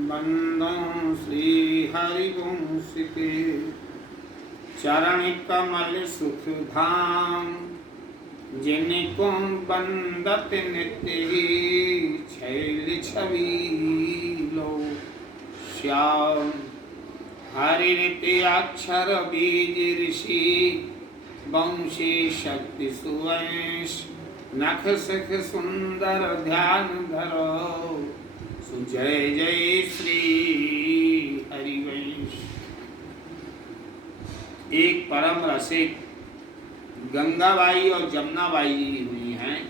बंदों श्री हरिवंश के चरण कमल सुख धाम, जिनको बंदत नित्य छैल छवि लो श्याम। हरि नित्य अक्षर बीज ऋषि, वंशी शक्ति सुवंश, नख सख सुंदर ध्यान धरो, सुजय जय श्री हरिवंश। एक परम रसिक गंगाबाई और जमुनाबाई जी हुई हैं।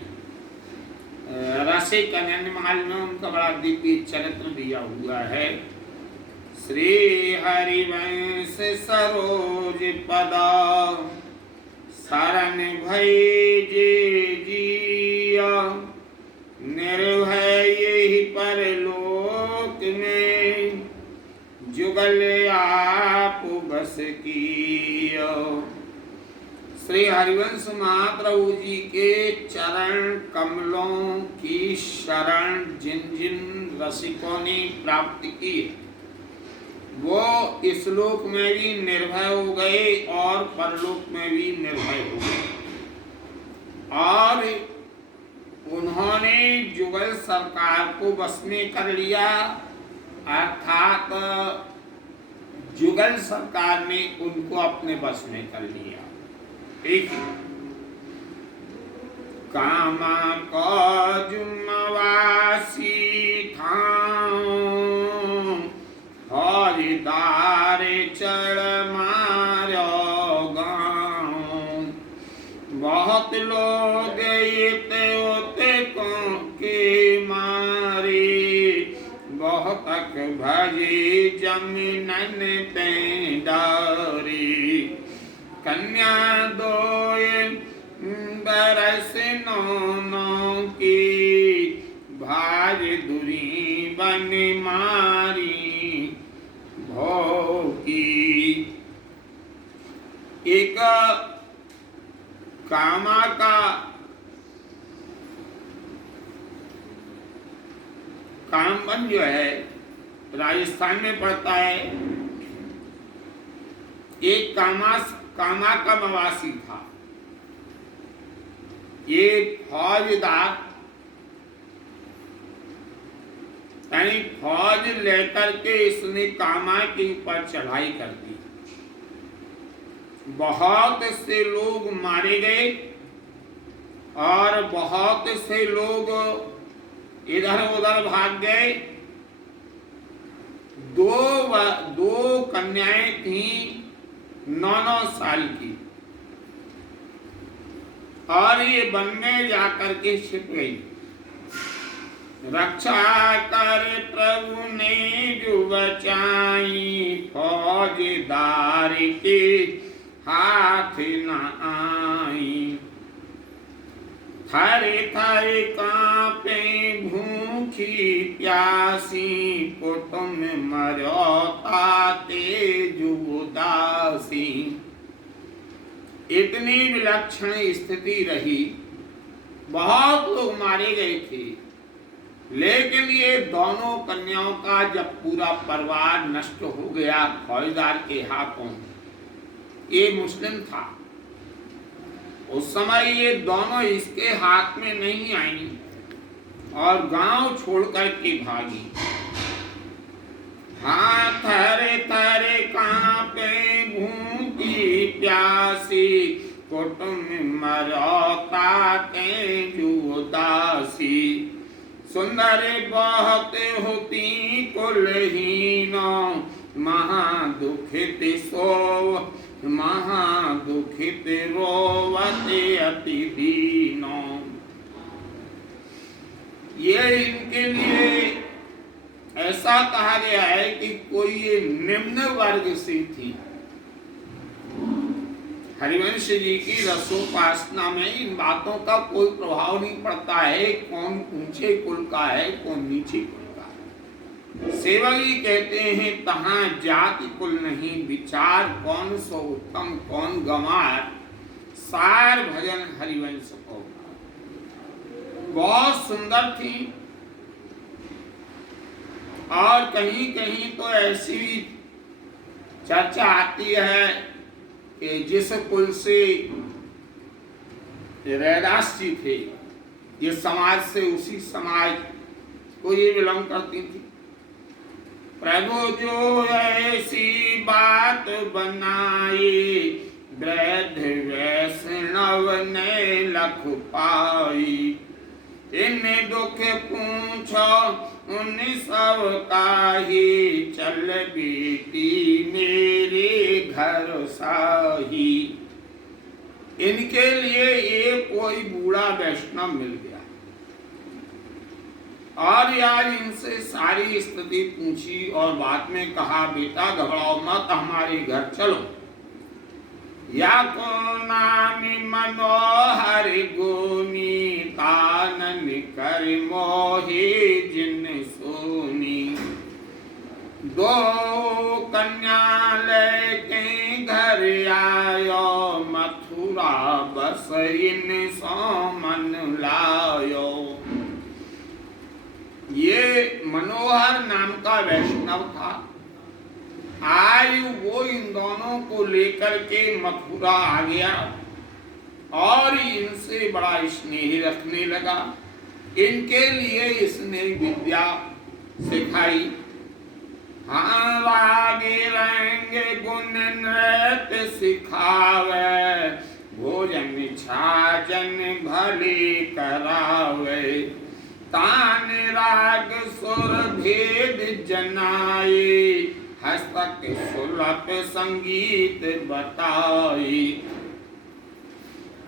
रसिक अनन्यमाल में उनका बड़ा दिव्य चरित्र दिया हुआ है। श्री हरिवंश सरोज पदा, शरण भय जे जिया, निर्भय यही परलोक में, जुगल आप बस किया। श्री हरिवंश महाप्रभु जी के चरण कमलों की शरण जिन जिन रसिकों ने प्राप्त की, वो इस लोक में भी निर्भय हो गए और परलोक में भी निर्भय हो गए। और उन्होंने जुगल सरकार को बस में कर लिया, अर्थात जुगल सरकार ने उनको अपने बस में कर लिया। ठीक, कामा का जुम्मवासी था, फौजदार चढ़ मारो गाँव, बहुत लोग इते उते के मारे, बहुत भजे जमीनन ते डारी, कन्या दोए बरस नौ की, भाज दुरी बन मारी भोगी। एक कामा का कामबन जो है राजस्थान में पड़ता है। एक कामा का मवासी था। ये फौजदार यानी फौज लेकर के इसने कामा के ऊपर चढ़ाई कर दी। बहुत से लोग मारे गए और बहुत से लोग इधर उधर भाग गए। दो कन्याएं थी 9 साल की, और ये वन में जाकर के छिप गई। रक्षा कर प्रभु ने जो बचाई, फौजदार के हाथ न आई। थारे थारे कांपे भूखी प्यासी, कुटुम मरौता तेज उदासी। इतनी विलक्षण स्थिति रही, बहुत लोग मारे गए थे, लेकिन ये दोनों कन्याओं का जब पूरा परिवार नष्ट हो गया फौजदार के हाथों, ये मुस्लिम था उस समय, ये दोनों इसके हाथ में नहीं आई और गांव छोड़ कर के भागी। हाँ, थारे थारे कांपे भूखी प्यासी, कुटुम मरौता तेज उदासी। सुंदर बहुत होती कुलहीनो, महादुखित सो महादुखित रोवते अति दीनो। ये इनके लिए ऐसा कहा गया है कि कोई ये निम्न वर्ग से थी। हरिवंश जी की रसोपासना में इन बातों का कोई प्रभाव नहीं पड़ता है, कौन ऊंचे कुल का है कौन नीचे कुल का है। सेवक जी कहते हैं तहां जाति कुल नहीं विचार, कौन सो उत्तम कौन गंवार, सार भजन हरिवंश को। बहुत सुंदर थी और कहीं कहीं तो ऐसी भी चर्चा आती है कि जिस कुल से रैदास जी थे, ये समाज से उसी समाज को ये बिलोंग करती थी। प्रभु जो ऐसी बात बनाई, वृद्ध वैष्णव ने लख पाई। इन दुख पूछो उन सब का ही, चल बेटी मेरे घर साही। इनके लिए एक कोई बूढ़ा वैष्णव मिल गया और यार इनसे सारी स्थिति पूछी और बाद में कहा, बेटा घबराओ मत, हमारे घर चलो। या को नाम मनोहर गुनी, तानन कर मोहे जिन सोनी। दो कन्या लेके घर आयो, मथुरा बस इन सो मन लायो। ये मनोहर नाम का वैष्णव था। आज वो इन दोनों को लेकर के मथुरा आ गया और इनसे बड़ा स्नेह रखने लगा। इनके लिए इसने विद्या सिखाई। हाँ, रागे रंग गुण नृत्य सिखावे, भोजन छाजन भले करावे। तान राग सुर भेद जनाए, हस्तक सुलभ संगीत बताई।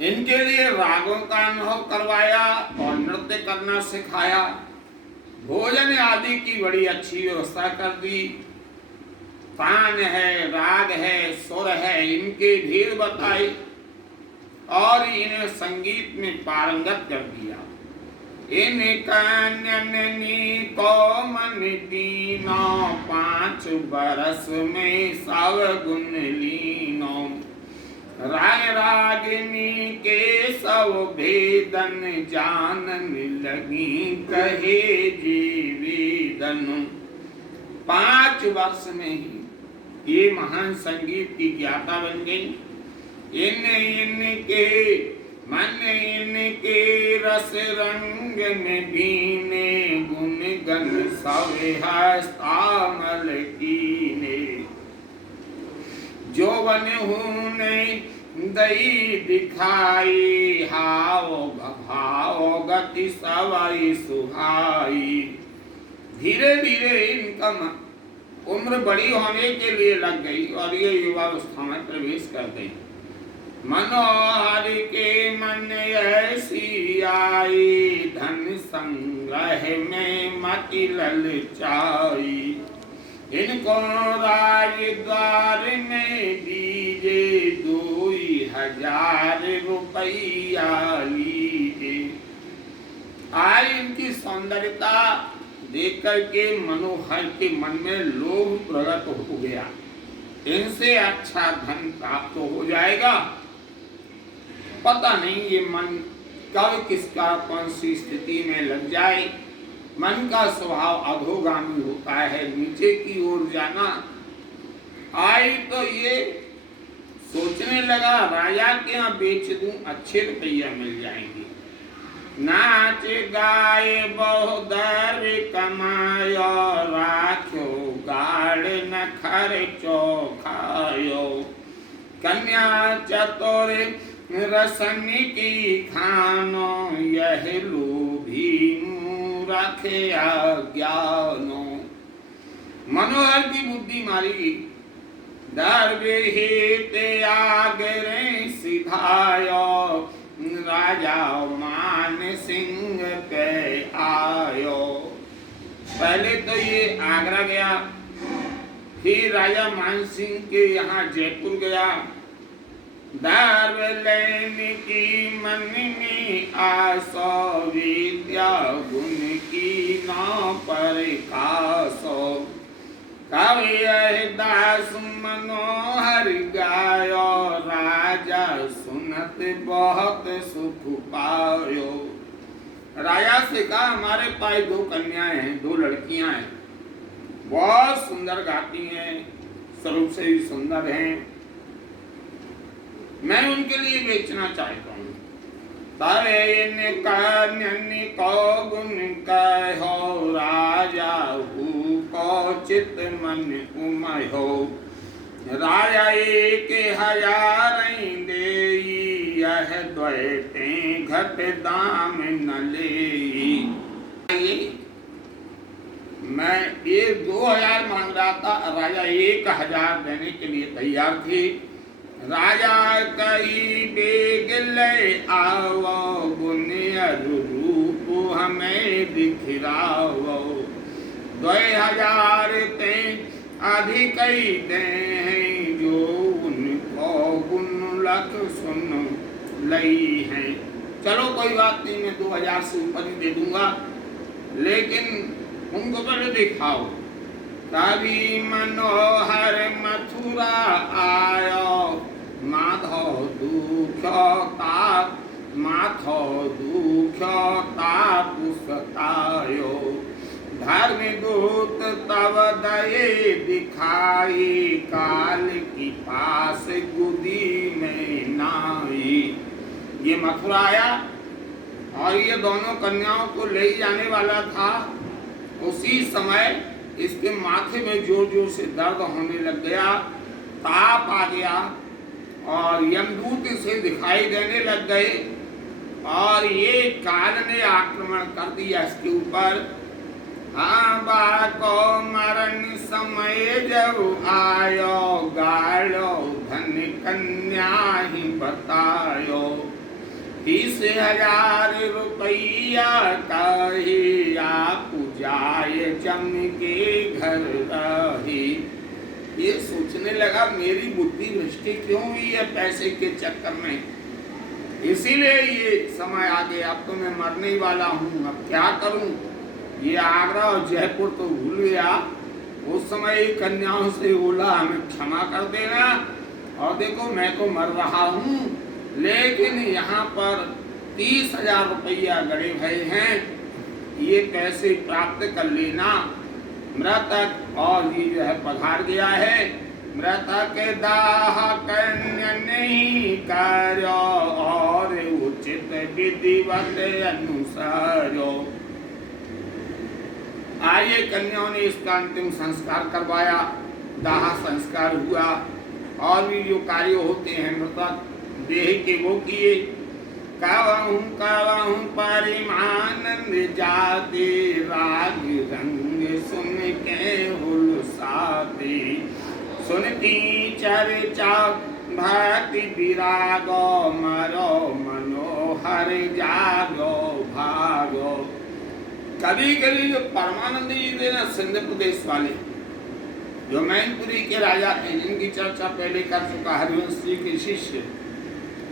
इनके लिए रागों का अनुभव करवाया और नृत्य करना सिखाया। भोजन आदि की बड़ी अच्छी व्यवस्था कर दी। तान है, राग है, सुर है, इनके भेद बताए और इन्हें संगीत में पारंगत कर दिया। इन कन्यनी को मन दीनो, 5 बरस में सब गुण लीनो। राय रागिनी के सब भेदन, जानन लगी कहे जीविदन। 5 वर्ष में ही ये महान संगीत की ज्ञाता बन गई। इनके मन इनके रस रंग में बीने, गुण गन सवे हस्तामल कीने। जो बन हूने दई दिखाई, हाओ भाओ गति सवाई सुहाई। धीरे धीरे इनका उम्र बड़ी होने के लिए लग गई और ये युवावस्था में प्रवेश कर गई। मनोहर के मन ऐसी आई, धन संग्रह में मति ललचाई। इनको राजद्वार में दीजे, 2000 रुपया लीजे। आज इनकी सौंदर्यता देख करके मनोहर के मन में लोभ प्रकट हो गया। इनसे अच्छा धन प्राप्त हो जाएगा। पता नहीं ये मन कब किसका कौन सी स्थिति में लग जाए। मन का स्वभाव अधोगामी होता है, नीचे की ओर जाना। आई तो ये सोचने लगा, राजा के यहाँ बेच दूं, अच्छे रुपया मिल जाएंगे। नाच गाए बहुदर कमायो, राखो गाड़ न खर्चो खायो। कन्या चतुर रसन की खानो, यह लोभी मूर्ख अज्ञानो। मनोहर की बुद्धि मारी गई। दर्वे हेते आगरे सिधायो, राजा मान सिंह के आयो। पहले तो ये आगरा गया, फिर राजा मान सिंह के यहाँ जयपुर गया। दर्व लेने की मन में आसो, विद्या गुण की नौ पर कासो। कवि दास मनोहर गायो, राजा सुनत बहुत सुख पायो। राजा से कहा, हमारे पास 2 कन्याएं हैं, 2 लड़कियां हैं, बहुत सुंदर गाती हैं, स्वरूप से भी सुंदर हैं। मैं उनके लिए बेचना चाहता हूँ। तरे कन्यनि को गुण कहो, राजा को चित मन उमय हो। राजा 1000 देई, यह द्वैते घट दाम न लेई। मैं ये 2000 मांग रहा था, राजा 1000 देने के लिए तैयार थे। राजा कई बेग ले आओ, गुण रूप हमें दिखराओ। 2000 ते अधिक दे, जो उनको गुण लख सुन लई है। चलो कोई बात नहीं, मैं 2000 से ऊपर ही दे दूंगा, लेकिन उनको पहले दिखाओ। तभी मनोहर मथुरा आयो, माधव दुख्यो ताप, माधव दुख्यो ताप सतायो। धर्म दूत तब दये दिखाई, काल की पास गुदी में नाई। ये मथुरा आया और ये दोनों कन्याओं को ले जाने वाला था। उसी समय इसके माथे में जोर जोर से दर्द होने लग गया, ताप आ गया और यमदूत इसे दिखाई देने लग गए और ये काल ने आक्रमण कर दिया इसके ऊपर। हाँ को मरण समय जब आयो, गालो धन कन्या ही बतायो। 30,000 रुपया कही, आप जाए जम के घर रही। ये सोचने लगा मेरी बुद्धि भ्रष्टि क्यों हुई है पैसे के चक्कर में, इसीलिए ये समय आ गया। अब तो मैं मरने ही वाला हूँ, अब क्या करूँ। ये आगरा और जयपुर तो भूल गया। उस समय कन्याओं से बोला हमें क्षमा कर देना, और देखो मैं तो मर रहा हूँ, लेकिन यहाँ पर 30,000 रुपया गड़े भये हैं, ये पैसे प्राप्त कर लेना। मृतक और ये जो है पधार गया है। मृतक दाह कन्या नहीं कार्यो, और उचित विधिवत अनुसारो। आइए कन्याओं ने इसका अंतिम संस्कार करवाया, दाह संस्कार हुआ, और भी जो कार्य होते हैं मृतक देह के वो किए। कावहूँ परिमानंद जाते, राग रंग सुन के हुलसाते। सुनती चर्चा भक्ति विरागो, मरो मनोहर जागो भागो। कभी कभी जो परमानंद जी थे ना, सिंध प्रदेश वाले, जो मैनपुरी के राजा थे, जिनकी चर्चा पहले कर चुका हरिवंश जी के शिष्य,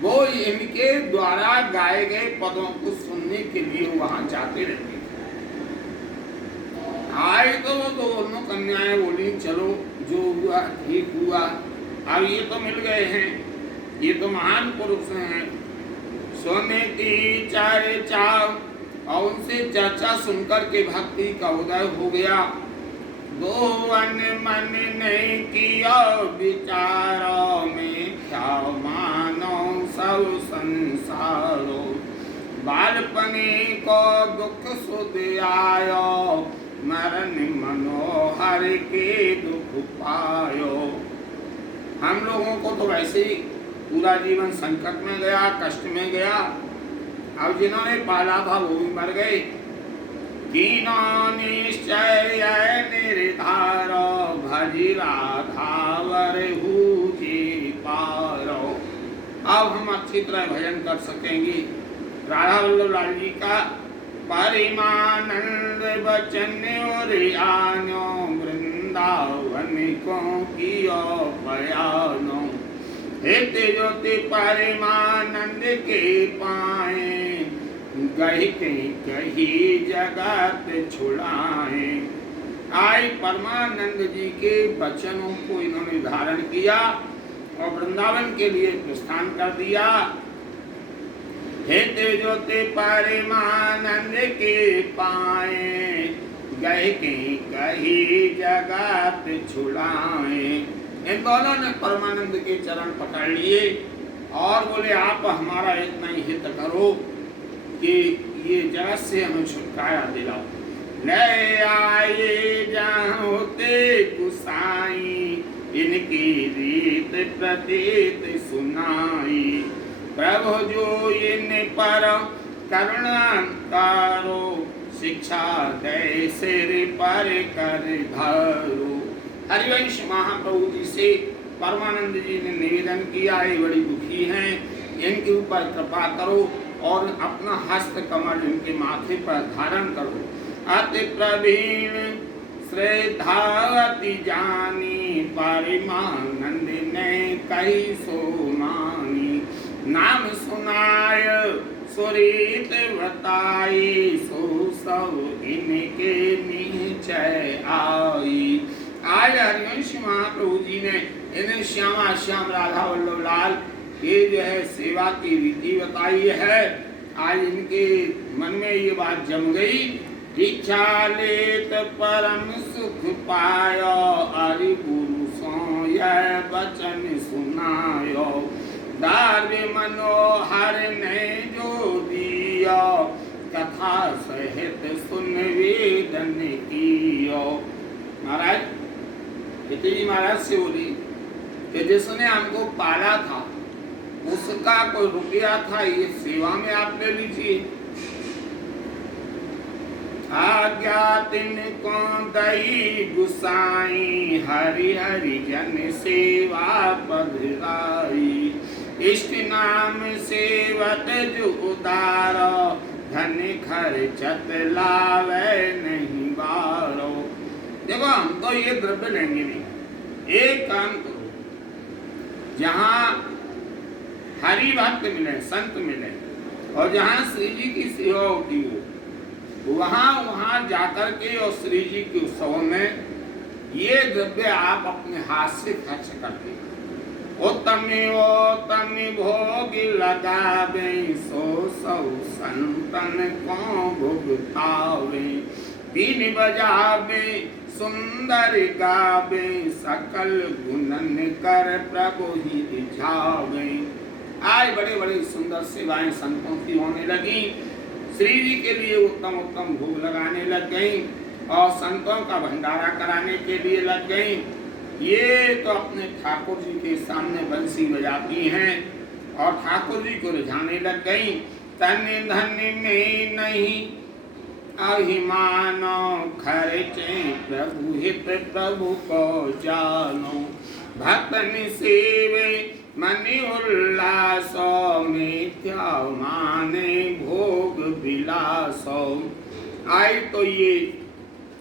वो इनके द्वारा गाए गए पदों को सुनने के लिए वहां जाते रहते थे। आए तो वो दोनों कन्याएं बोली चलो जो हुआ ठीक हुआ, अब ये तो मिल गए हैं, ये तो महान पुरुष हैं। सोने की चर्चा, और उनसे चर्चा सुनकर के भक्ति का उदय हो गया। दो मन नहीं किया विचारों में, क्या मानो सब संसारो। बालपने को दुख सुध आयो, मरण मनोहर के दुख पायो। हम लोगों को तो वैसे ही पूरा जीवन संकट में गया, कष्ट में गया। अब जिन्होंने पाला था वो भी मर गए। तीनों निश्चय निर्धारो, भजी राधावर जी पारो। अब हम अच्छी तरह भजन कर सकेंगे राधा वल्लभ लाल जी का। परिमानंद बचन और आनो, वृंदावन को कियो बयानो। हित ज्योति परिमानंद के पाए, गही कही जगत छुड़ाए। आए परमानंद जी के वचनों को इन्होंने धारण किया और वृंदावन के लिए प्रस्थान कर दिया। हित ज्योति परिमानंद के पाए, गए के कही जगत छुड़ाए। इन दोनों ने परमानंद के चरण पकड़ लिए और बोले आप हमारा इतना ही हित करो कि ये जगत से हमें छुटकारा दिलाओ। ले आए जहाँ होते गुसाई, इनकी रीत प्रतीत सुनाई। प्रभु जो इन पर करुणा करो, शिक्षा दे सिर पर कर धरो। हरिवंश महाप्रभु जी से परमानंद जी ने निवेदन किया, ये बड़ी दुखी हैं, इनके ऊपर कृपा करो और अपना हस्त कमल इनके माथे पर धारण करो। अति प्रवीण श्रद्धावती जानी, परमानंद ने कही सो मानी। नाम सुनाय सुरीत बताई, सो सब इनके नीचे आई। आज हरिवंश महाप्रभु जी ने इन्हें श्यामा श्याम राधा वल्लभ लाल ये जो है सेवा की विधि बताई है। आज इनके मन में ये बात जम गई। इच्छा लेत परम सुख पायो, हरि गुरु सो यह वचन सुनायो। दार्य मनोहर ने जो दिया, कथा सहित सुन वेदन कियो। महाराज जी महाराज से बोली कि जिसने हमको पाला था उसका कोई रुपया था, ये सेवा में आप ले लीजिए। आज्ञा तिनको दई गुसाई, हरि हरि जन सेवा पधराई। इष्ट नाम सेवत जो उदार, धन खर्चत लावे नहीं बारो। देखो हम तो ये द्रव्य लेंगे नहीं, एक काम करो, जहाँ हरि भक्त मिले, संत मिले और जहाँ श्री जी की सेवा होती हो, वहाँ जाकर के और श्री जी के उत्सवों में ये द्रव्य आप अपने हाथ से खर्च करते हैं। उत्तम भोग लगावे, सो संतन को भुगतावे। बीन बजावे सुंदर गावे, सकल गुणन कर प्रभु ही रिझावे। आज बड़े बड़े सुंदर सेवाएं संतों की होने लगी, श्री जी के लिए उत्तम उत्तम भोग लगाने लग गई और संतों का भंडारा कराने के लिए लग गई। ये तो अपने ठाकुर जी के सामने बंसी बजाती हैं और ठाकुर जी को रिझाने लग गई। तन धन में नहीं अभिमानो, खर्चे प्रभु हित प्रभु को जानो। भक्तन सेवे मनि उल्लासो, मिथ्या माने भोग विलासो। आई तो ये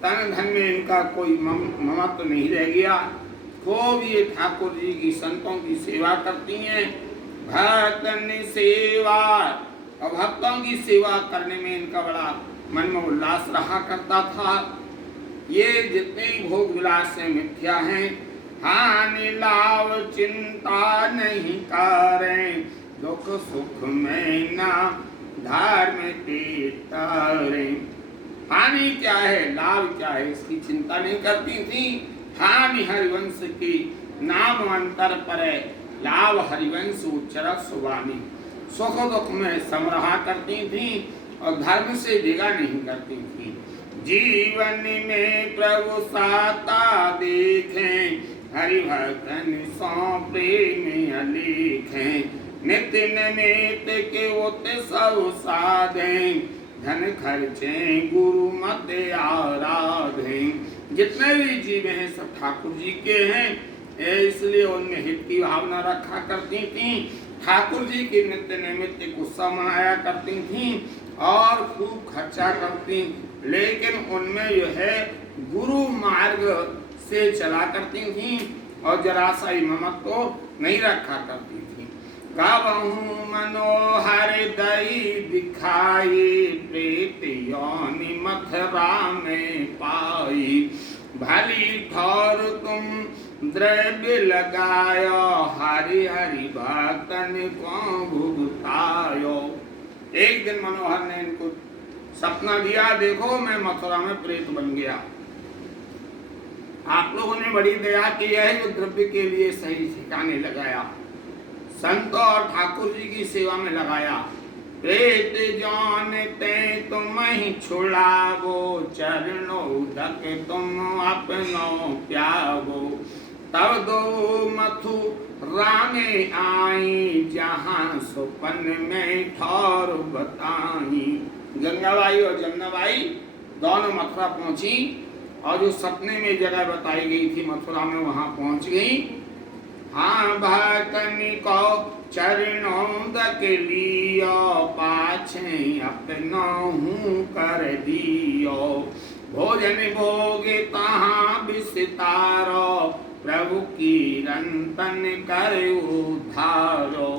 तन धन में इनका कोई ममत्व नहीं रह गया, खूब ये ठाकुर जी की संतों की सेवा करती हैं। भक्तन सेवा, और भक्तों की सेवा करने में इनका बड़ा मन में उल्लास रहा करता था। ये जितने भोग विलास से मिथ्या हैं, हानि लाभ चिंता नहीं करें, दुख सुख में ना धर्म तारे। हानि क्या है, लाभ क्या है, इसकी चिंता नहीं करती थी। हानि हरिवंश की नाम अंतर पर है, लाभ हरिवंश उच्चरस वाणी। सुख दुख में समरहा करती थी और धर्म से डिगा नहीं करती थी। जीवन में प्रभु साता देखें, हरि भक्तन सो प्रेम अलेखें। नित्य नैमित के उत्सव साधें, धन खर्चे गुरु मत आराधें। जितने भी जीव हैं सब ठाकुर जी के हैं, इसलिए उनमें हित की भावना रखा करती थी। ठाकुर जी के नित्य नैमित्तिक उत्सव मनाया करती थी और खूब खर्चा करती, लेकिन उनमें जो है गुरु मार्ग से चला करती थी और जरा सा ही ममत्व तो नहीं रखा करती थी। गावहु मनोहर दई दिखाई, प्रेत योनि मथुरा में पाई। भली ठौर तुम द्रव्य लगायो, हरि हरि भक्तन को भुगतायो। एक दिन मनोहर ने इनको सपना दिया, देखो मैं मथुरा में प्रेत बन गया। आप लोगों ने बड़ी दया की है, जो द्रव्य के लिए सही ठिकाने लगाया, संत और ठाकुर जी की सेवा में लगाया। प्रेत जानते तुम ही छुड़ावो, चरणों धक तुम अपनो प्यावो। तब दो मथुरा में आई, जहाँ सुपन में ठौर बताई। गंगाबाई और जमुनाबाई दोनों मथुरा पहुंची, और जो सपने में जगह बताई गई थी मथुरा में, वहां पहुंच गई। हाँ भक्तनि को चरणों दक लियो, पाछे अपना हूँ कर दियो। भोजन भोग तहाँ विस्तारो, प्रभु की रंतन कर उद्धारो।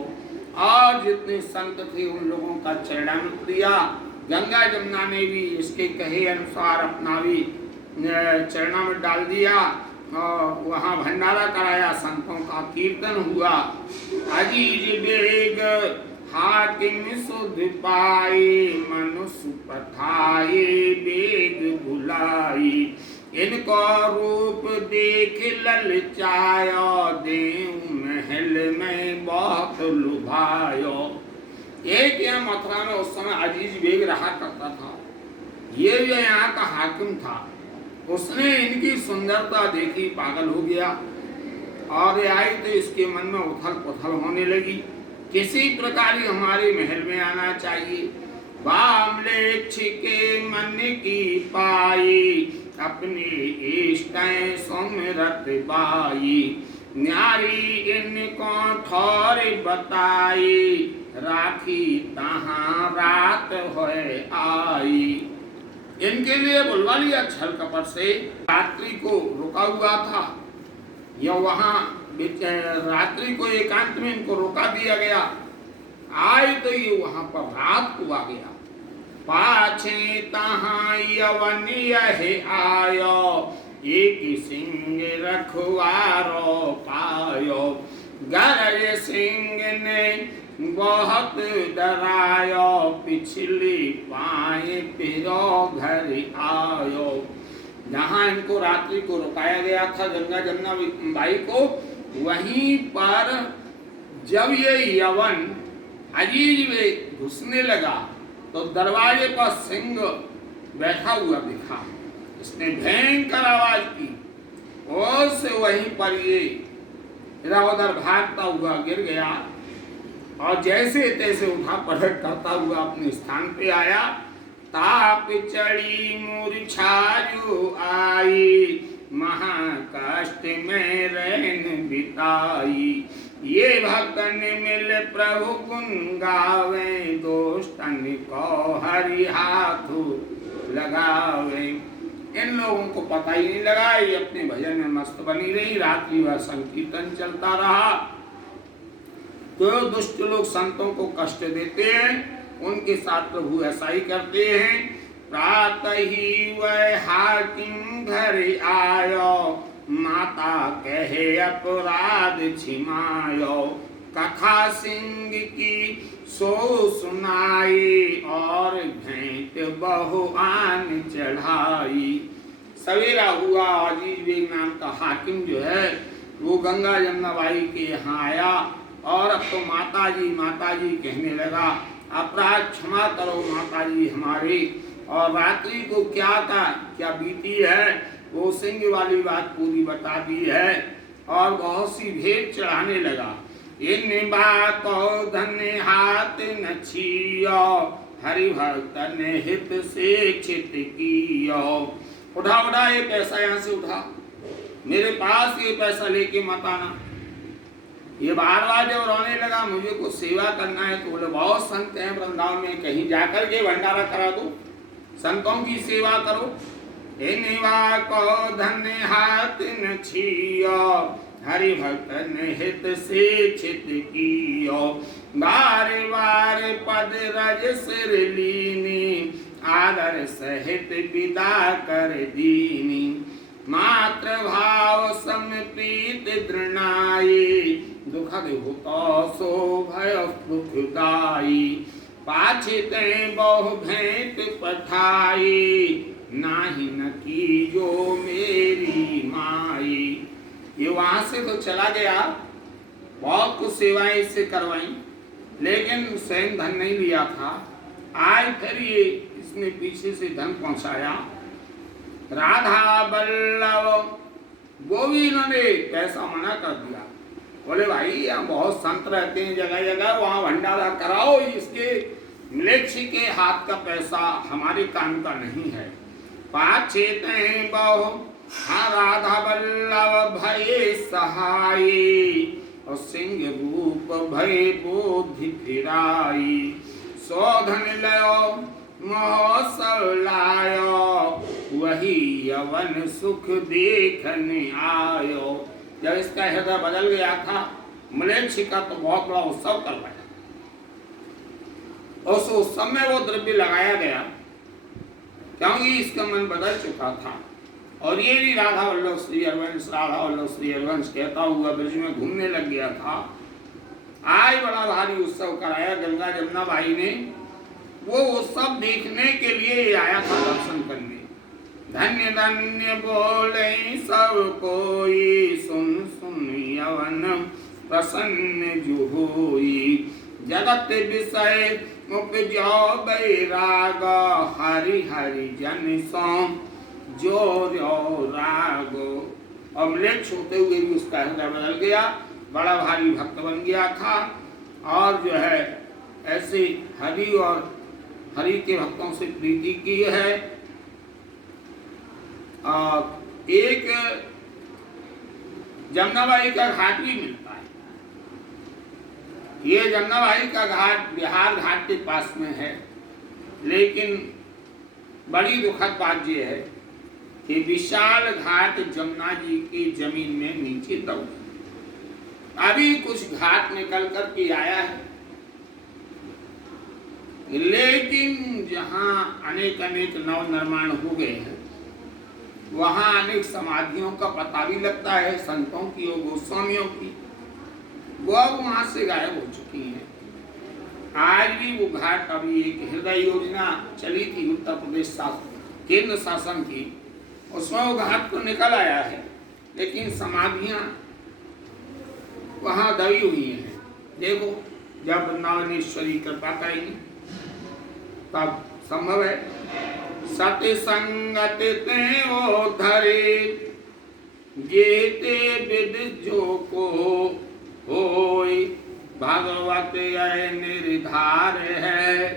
और जितने संत थे उन लोगों का चरणामृत दिया। गंगा जमुना ने भी इसके कहे अनुसार अपना भी चरणों में डाल दिया, और वहाँ भंडारा कराया, संतों का कीर्तन हुआ। अजीज बेग हाकिम सुध पाए, मनुष्य पठाए बेग बुलाई। इनको रूप देख ललचायो, देव महल में बहुत लुभायो। एक यहाँ मथुरा में उस समय अजीज बेग रहा करता था। ये जो यहाँ का हाकिम था, उसने इनकी सुंदरता देखी, पागल हो गया, और आई तो इसके मन में उथल पुथल होने लगी। किसी प्रकार ही हमारे महल में आना चाहिए। बामलेच्छ के मन की पाई, अपने इष्टें सुमिरत बाई। न्यारी इनको ठौर बताई, राखी तहाँ रात होए आई। इनके लिए बुलवा लिया छल कपट से। रात्रि को रुका हुआ था, या वहां रात्रि को एकांत में इनको रोका दिया गया। आए तो ये वहां पर रात को आ गया। पाछे तहाँ यवन यह आयो, एक सिंह रखवारो पायो। गरज सिंह ने बहुत डरायो, पिछली पाए पिरो घर आयो। जहाँ इनको रात्रि को रुकाया गया था गंगा जमुना बाई को, वहीं पर जब ये यवन अजीज में घुसने लगा तो दरवाजे पर सिंह बैठा हुआ दिखा। इसने भयंकर आवाज की, और से वहीं पर ये इधर उधर भागता हुआ गिर गया, और जैसे तैसे उठा पलट करता हुआ अपने स्थान पे आया। ताप चढ़ी मूर्छा जो आई, महाकष्ट में रहन बिताई। ये भक्तन मिल प्रभु गुण गावे, दोस्तन को हरि हाथ लगावे। इन लोगों को पता ही नहीं लगा, ये अपने भजन में मस्त बनी रही। रात्रि भर संकीर्तन चलता रहा। तो दुष्ट लोग संतों को कष्ट देते हैं, उनके साथ प्रभु ऐसा ही करते हैं। प्रातः ही वह हाकिम घर आयो, माता कहे अपराध छिमायो। कथा सिंह की सो सुनाई, और भेंट बहु आन चढ़ाई। सवेरा हुआ, अजीज बेग नाम का हाकिम जो है वो गंगा जमुना बाई के यहाँ आया, और अब तो माता जी कहने लगा, अपराध क्षमा करो माता जी हमारी। और रात्रि को क्या बीती है वो सिंह वाली बात पूरी बता दी है, और बहुत सी भेंट चढ़ाने लगा। इन बातों धन्य हाथ न छियो, हरि भक्त ने हित से चित कियो। उठा ये पैसा यहाँ से उठा, मेरे पास ये पैसा लेके मत आना। ये बार बार जब रोने लगा, मुझे कुछ सेवा करना है, तो बोले बहुत संत हैं वृंदावन में, कहीं जाकर के भंडारा करा दो, संतों की सेवा करो। निवा को धन्य हाथ न छियो, हरि भक्त ने हित से चित कियो। बार बार पद रज सिर लीनी, आदर सहित विदा कर दीनी। मात्र भाव सम प्रीत दृढ़ाई, दुखद होता सो भय दुखदाई। पाछे तय बहु भेंट पठाई, नाही न की जो मेरी माई। ये वहां से तो चला गया, बहुत कुछ सेवाएं इससे करवाई, लेकिन स्वयं धन नहीं लिया था। आज फिर ये इसने पीछे से धन पहुंचाया। राधा बल्लभ वो भी इन्होंने पैसा मना कर दिया। बोले भाई यहाँ बहुत संत रहते हैं जगह जगह, वहाँ भंडारा कराओ, इसके म्लेच्छ के हाथ का पैसा हमारे काम का नहीं है। पाछे तय बहु हाँ राधा बल्लभ भये सहाय, और सिंह रूप भय बोधि फिराई। शोधन लयो महोत्सव लायो, वही यवन सुख देखने आयो। जब इसका हृदय बदल गया था, म्लेच्छ का तो बहुत बड़ा उत्सव करवाया। उस उत्सव में वो द्रव्य लगाया गया, क्योंकि इसका मन बदल चुका था। और ये भी राधा वल्लभ श्री हरवंश, राधा वल्लभ श्री हरवंश कहता हुआ ब्रज में घूमने लग गया था। आज बड़ा भारी उत्सव कराया गंगा जमुना बाई ने। वो उत्सव देखने के लिए आया था, दर्शन करने। धन्य धन्य बोले सब कोई, सुन सुन यवन प्रसन्न जो होई। जगत विषय उपजो बैराग, हरि हरि जन सो जो रागो। और म्लेच्छ होते हुए भी उसका हृदय बदल गया, बड़ा भारी भक्त बन गया था। और जो है ऐसे हरि और हरि के भक्तों से प्रीति की है। और एक जमुनाबाई का घाट भी मिलता है। ये जमुनाबाई का घाट बिहार घाट के पास में है, लेकिन बड़ी दुखद बात यह है कि विशाल घाट जमुना जी की जमीन में नीचे दब। अभी कुछ घाट निकल कर के आया है, लेकिन जहाँ अनेक अनेक नव निर्माण हो गए हैं, वहाँ अनेक समाधियों का पता भी लगता है, संतों की और गोस्वामियों की। वो अब वहाँ से गायब हो चुकी हैं। आज भी वो घाट, अभी एक हृदय योजना चली थी उत्तर प्रदेश केंद्र शासन की, उसमें वो घाट तो निकल आया है, लेकिन समाधियाँ वहाँ दबी हुई हैं। देखो जब नवनेश्वरी कृपा करेंगे तब संभव है। सत्य संगत ते ओ धरे, जेते विद जो को होय। भागवत यह निर्धार है,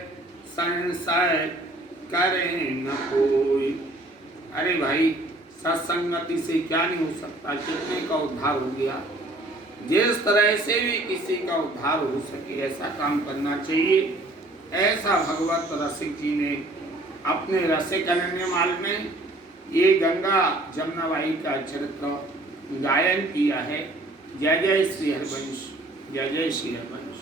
संशय करे न कोई। अरे भाई, सत्संगति से क्या नहीं हो सकता, कितने का उद्धार हो गया। जिस तरह से भी किसी का उद्धार हो सके ऐसा काम करना चाहिए। ऐसा भगवत रसिक जी ने अपने रसिक अनन्यमाल में ये गंगा जमुनाबाई का चरित्र गायन किया है। जय जय श्री हरवंश, जय जय श्री हरवंश।